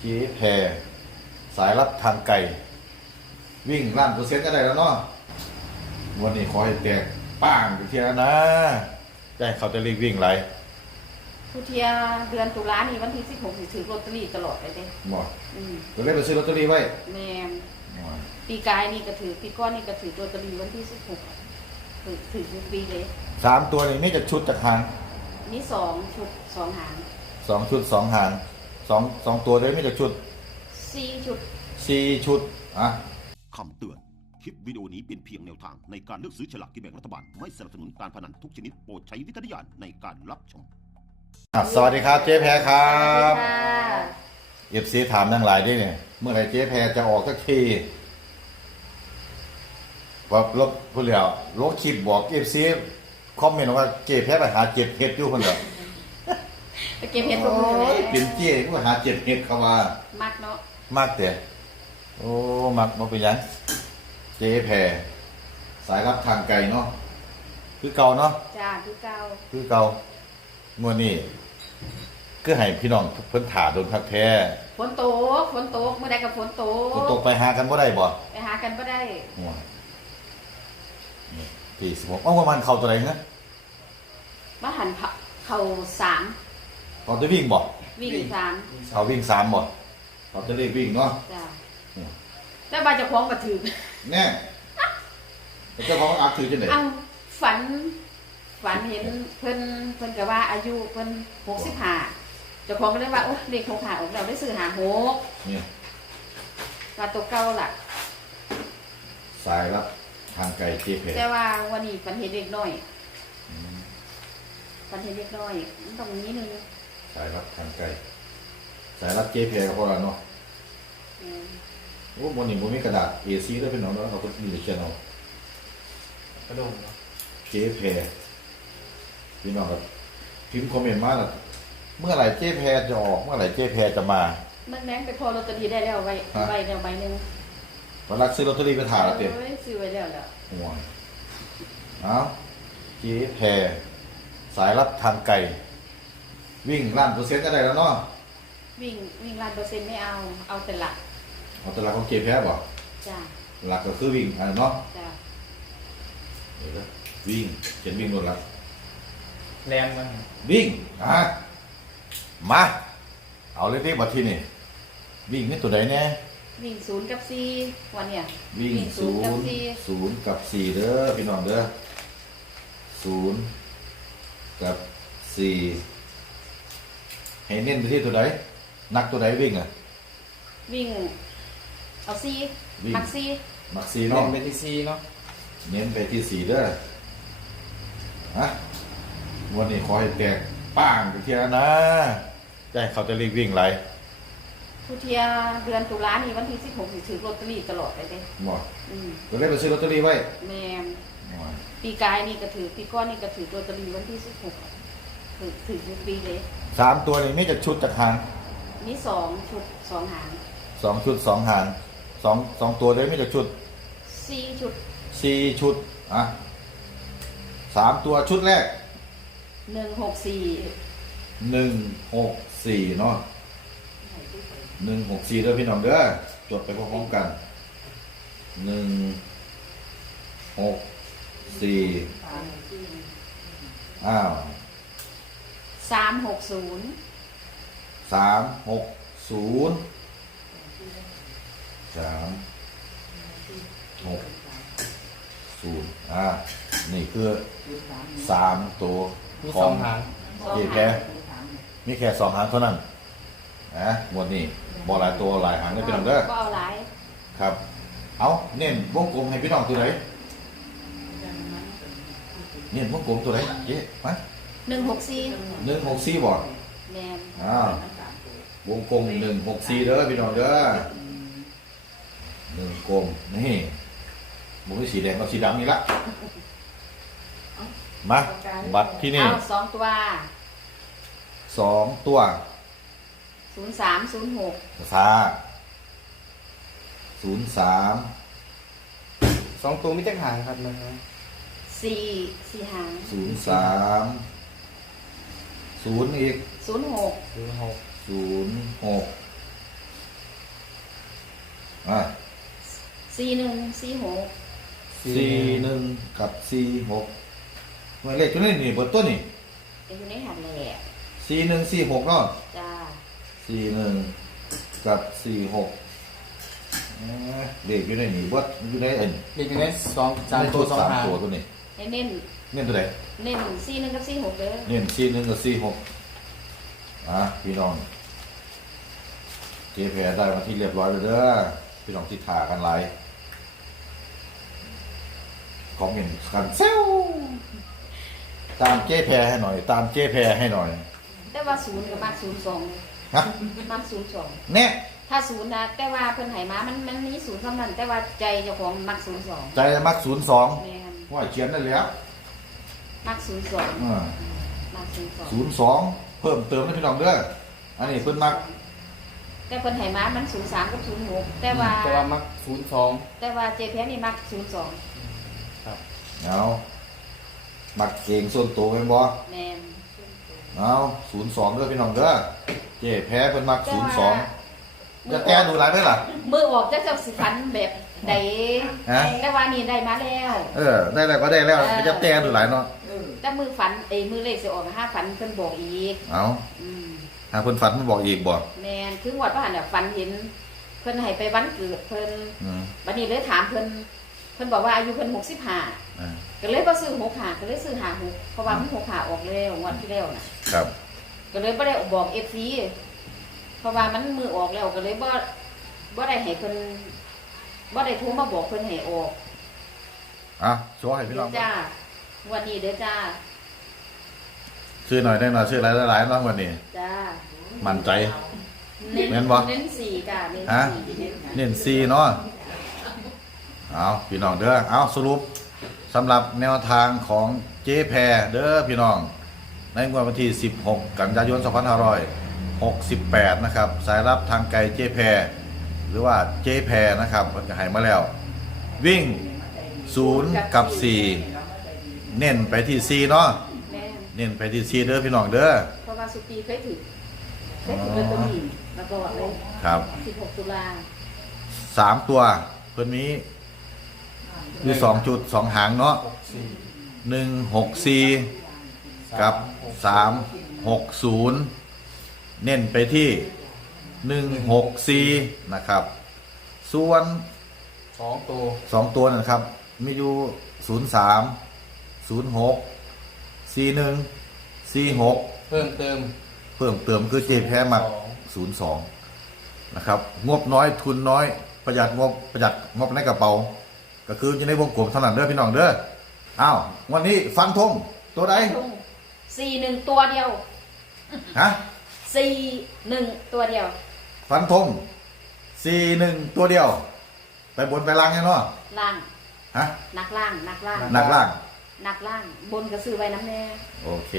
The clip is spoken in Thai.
เจ๊แพรสายรับทางไกล วิ่งล้านเปอร์เซ็นต์ก็ได้แล้วเนาะวันนี้ขอให้แตกป้างไปเทียนะได้เขาจะรีบวิ่งไรทุเทียเดือนตุลานี่วันที่16สิถือลอตเตอรี่ตลอดเลยเด้หมดอืมตัวเลขไปซื้อลอตเตอรี่ไว้แม่นหมดปีกายนี่ก็ถือปีก้อนนี่ก็ถือลอตเตอรี่วันที่16ถือถือทุกปีเลยสามตัวนี้นี่จะชุดจากหางนี่สองชุดสองหางสองชุดสองหาง สองสองตัวเลยไม่จะชุดสี่ชุด สี่ชุดอะคำเตือน คลิปวิดีโอนี้เป็นเพียงแนวทางในการเลือกซื้อฉลากกินแบ่งรัฐบาล ไม่สนับสนุนการพนันทุกชนิดโปรดใช้วิจารณญาณในการรับชม อะสวัสดีครับเจ๊แพรครับสวัสดีค่ะ เอฟซีถามทั้งหลายด้วยเนี่ย เมื่อไหร่เจ๊แพรจะออกสักทีว่าลบพูดแล้วลบคลิปบอกเอฟซีคอมเมนต์ว่าเจ๊แพรไปหาเจ็ดเห็ดอยู่คนเดียว ไปเก็บเห็ดตรงมือโอ้ยเป็นเจ๊ก็หาเจ็ดเห็ดเขาว่า มักเนาะมากแต่โอ้มักมาเป็นหยังเจ๊แพรสายรับทางไกลเนาะคือเก่าเนาะจ้าคือเก่าคือเก่างวดนี้ก็ให้พี่น้องเพิ่นถาโดนพักแท้ฝนตกฝนตกเมื่อใดก็ฝนตกฝนตกไปหากันบ่ได้บ่ไปหากันก็ได้หัวนี่ที่สิบหกเอ้าประมาณเข้าตัวไหนนะมาหันเผาเข่าสาม เขาจะวิ่งบ่วิ่งสามเขาวิ่งสามบ่เขาจะเรียกวิ่งเนาะจ้าอืมแล้วบาจะคล้องมาถือแน่แต่เจ้าของอักถือจังได๋เอาฝัน ฝันเห็นเพิ่นเพิ่นก็ว่าอายุเพิ่นหกสิบห้าเจ้าของก็เลยว่าโอ้เลขหกห้าออกแล้วได้ซื้อหาหกเนี่ยว่าตัวเก่าล่ะสายรับทางไกลเจ๊เพแต่ว่าวันนี้ฝันเห็นเด็กน้อยฝันเห็นเด็กน้อยมันต้องนี้หนึง สายรับทางไกลสายรับเจ๊เพก็พอแล้วเนาะอืมโอ้บ่นี่บ่มีกระดาษ A4 ด้วยพี่น้องเนาะเขาก็มีเขียนเอากระดงเนาะเจ๊เพพี่น้องครับพิมพ์คอมเมนต์มาล่ะเมื่อไหร่เจ๊แพจะออกเมื่อไหร่เจ๊แพจะมา มันแม่งไปพอลอตเตอรี่ได้แล้วใบฮะ ใบเดียวใบหนึงวันรักซื้อลอตเตอรี่ไปถ่ายแล้วเต็ม อ้ยซื้อไว้แล้วแล้วห่วยเอาเจ๊แพรสายรับทางไกล วิ่งล้านเปอร์เซ็นต์ก็ได้แล้วเนาะวิ่งวิ่งล้านเปอร์เซ็นต์ไม่เอาเอาแต่หลักเอาแตหลักของเจ๊แพรบ่จ้าหลักก็คือวิ่งอันนั้นเนาะจ้าเดี๋ยวนะวิ่งเขียนวิ่งโดนหลักแรงมันวิ่งอะมาเอาเลยที่บัดที่นี่วิ่งนี่ตัวใดแน่วิ่งศูนย์กับสี่วันเนี่ยวิ่งศูกับนย์สี่ศูนย์กับสี่เด้อพี่น้องเด้อศูนย์กับสี่ ให้เน้นไปที่ตัวใดนักตัวใดวิ่งอะวิ่ง เอาสี่วิ่งมักสี่มักสี่แรเนาะงเป็นที่ซีเนาะเน้นไปที่สี่เด้อฮะวันนี้ขอให้แตกป้างไปเทียนะได้เขาจะรีบวิ่งไรทุเทียเดือนตุลานี่วันที่สิบหกสิถือลอตเตอรี่ตลอดเลยเด้หมดอืมตัวเลขไปซื้อลอตเตอรี่ไว้แม่นหมดปีกายนี่ก็ถือปีก้อนนี่ก็ถือลอตเตอรี่วันที่สิบหก ถือถือทุกปีเลย สามตัวนี้นี่จะชุดจากหางนี่สองชุดสองหางสองชุดสองหางสองสองตัวเลยไม่จะชุดสี่ชุดสี่ชุดอะสามตัวชุดแรกหนึ่งหกสี่หนึ่งหกสี่เนาะหนึ่งหกสี่เด้อพี่น้องเด้อจดไปพร้อมๆกันหนึ่งหกสี่อ้าว สามหกศูนย์สามหกศูนย์สามหกศูนย์อ่านี่คือสามตัวมีขสอองงหางเจ๊แพ้มีแค่สองหางเท่านั้นนะหมดนี่บอหลายตัวหลายหางได้พี่น้องเด้อก็เอาหลายครับ เอาเน้นวงกลมให้พี่น้องตัวไหนเน้นวงกลมตัวไหนเจ๊มา หนึ่งหกสี่หนึ่งหกสี่บอดแมนอ้าววงกลมหนึ่งหกสี่เด้อพี่น้องเด้อหนึ่งกลมนี่บุ้งสีแดงกับสีดำนี่ละมาบัตรที่นี่เอาสองตัวสองตัวศูนย์สามศูนย์หกซาศูนย์สามสองตัวมีจักหางครับมันครับสี่สี่หางศูนย์สาม ศูนย์อีกศูนย์หกศูนย์หกศูนย์หกอ่าสี่หนึ่งสี่หกสี่หนึ่งกับสี่หกหมายเลขตัวนี้นี่เบนต้นนี่อยู่ในหันแหละสี่หนึ่งสี่หกเนาะจ้าสี่หนึ่งกับสี่หกเอ๊ะเลขอยู่ในนี่เบิดอยู่ในเอ็นเด็กอยู่ในสองสามในตัวสองสามหางตัวตัวนี้ ให้เน้นเน้นตัวไหนเน้นสี่หนึ่งกับสี่หกเด้อเน้นสี่หนึ่งกับสี่หกอะพี่น้องเจ๊แพ้ได้มาที่เรียบร้อยแล้วเด้อพี่น้องที่ถ่ากันไลายคอมเมนต์กันเซลตามเจ๊แพ้ให้หน่อย ตามเจ๊แพ้ให้หน่อย แต่ว่าศูนย์กับมากศูนย์สองฮะ มากศูนย์สองแน่ถ้าศูนย์นะแต่ว่าเพิ่นให้มามันมันมีศูนย์สำนันแต่ว่าใจเจ้าของมักศูนย์สองใจมักศูนย์สองแม่น ว่าเขียนได้แล้วมักศูนย์สองอ่ามักศูนย์สองศูนย์สองเพิ่มเติมให้พี่น้องเด้ออันนี้เพิ่นมักแต่เพิ่นให้มามันศูนย์สามกับศูนย์หกแต่ว่า แต่ว่ามักศูนย์สองแต่ว่าเจแพนี่มักศูนย์สองเอามักเก่งส่วนตัวแม่นบ่แม่นเอาศูนย์สองเด้อพี่น้องเด้อเจ๊แพ้เพิ่นมักแต่ศูนย์ว่าสองจะแก้ดูหลายไหมล่ะมือออกจะเจ้าสิฟันแบบ ใดฮะ แต่ว่านี่ได้มาแล้วเออ ได้แล้วก็ได้แล้วไม่จะแก้ดูหลายเนาะแต่มือฝันเอ้ยมือเลขสิออกห้าฝันเพิ่นบอกอีก เอาอืมหาเพิ่นฝันมันบอกอีกบ่แม่นคือวัดพระหันน่ะฝันเห็น เพิ่นให้ไปวันเกิดเพิ่นอืมบัดนี้เลยถามเพิ่นเพิ่นบอกว่าอายุเพิ่น65อ่าก็เลยบ่ซื้อ65ก็เลยซื้อ56เพราะว่ามัน65ออกแล้วงวดที่แล้วน่ะ ครับ ก็เลยบ่ได้บอก FC เพราะว่ามันมือออกแล้วก็เลยบ่บ่ได้ให้เพิ่น บ่ได้โทรมาบอกเพิ่นให้ออกอะโชว์ให้พี่เด้น้อองจ้าวันนี้เด้อจ้า ชื่อหน่อยได้หน่อยชื่อหลายหลายๆเนาะวันนี้ จ้ามั่นใจเน้นแม่นบ่เน้นสี่จ้าเน้นฮะ สี่เน้นเน้นซีเนาะเอาพี่น้องเด้อเอาสรุปสำหรับแนวทางของเจ๊แพรเด้อพี่น้อง ในงวดวันที่ 16 กันยายน 2568 นะครับ สายรับทางไกลเจ๊แพร หรือว่าเจ๊แพรนะครับมันก็ใหายมาแล้ว วิ่ง0กับ4เน้นไปที่4เนาะแม่นเน้นไปที่4เด้อพี่น้องเด้อเพราะว่าสุปีเคยถือเคยถือลอตเตอรี่มาก่อนเลยครับ16 ตุลา3ตัวเพิ่นมีอยู่2จุด2หางเนาะหกสี่หนึ่งหกสี่กับสามหกศูนย์เน้นไปที่ หนึ่งหกสี่นะครับ ส่วน สองตัวสองตัวนะครับ มีอยู่ศูนย์สามศูนย์หกสี่หนึ่งสี่หกเพิ่มเติมเพิ่มเติมคือเจแพ้หมัก สองศูนย์สองนะครับ งบน้อยทุนน้อยประหยัดงบประหยัดงบในกระเป๋า ก็คืออยู่ในวงกลมเท่านั้นเด้อพี่น้องเด้ออ้าววันนี้ฟันธงตัวใดทุ่งสี่หนึ่งตัวเดียวฮะสี่หนึ่งตัวเดียว ฟันธงสี่หนึ่งตัวเดียว ไปบนไปล่างไงเนาะล่างฮะนักล่างนักล่างหนักล่างนักล่างบนก็ซื้อไว้น้ำแน่โอเค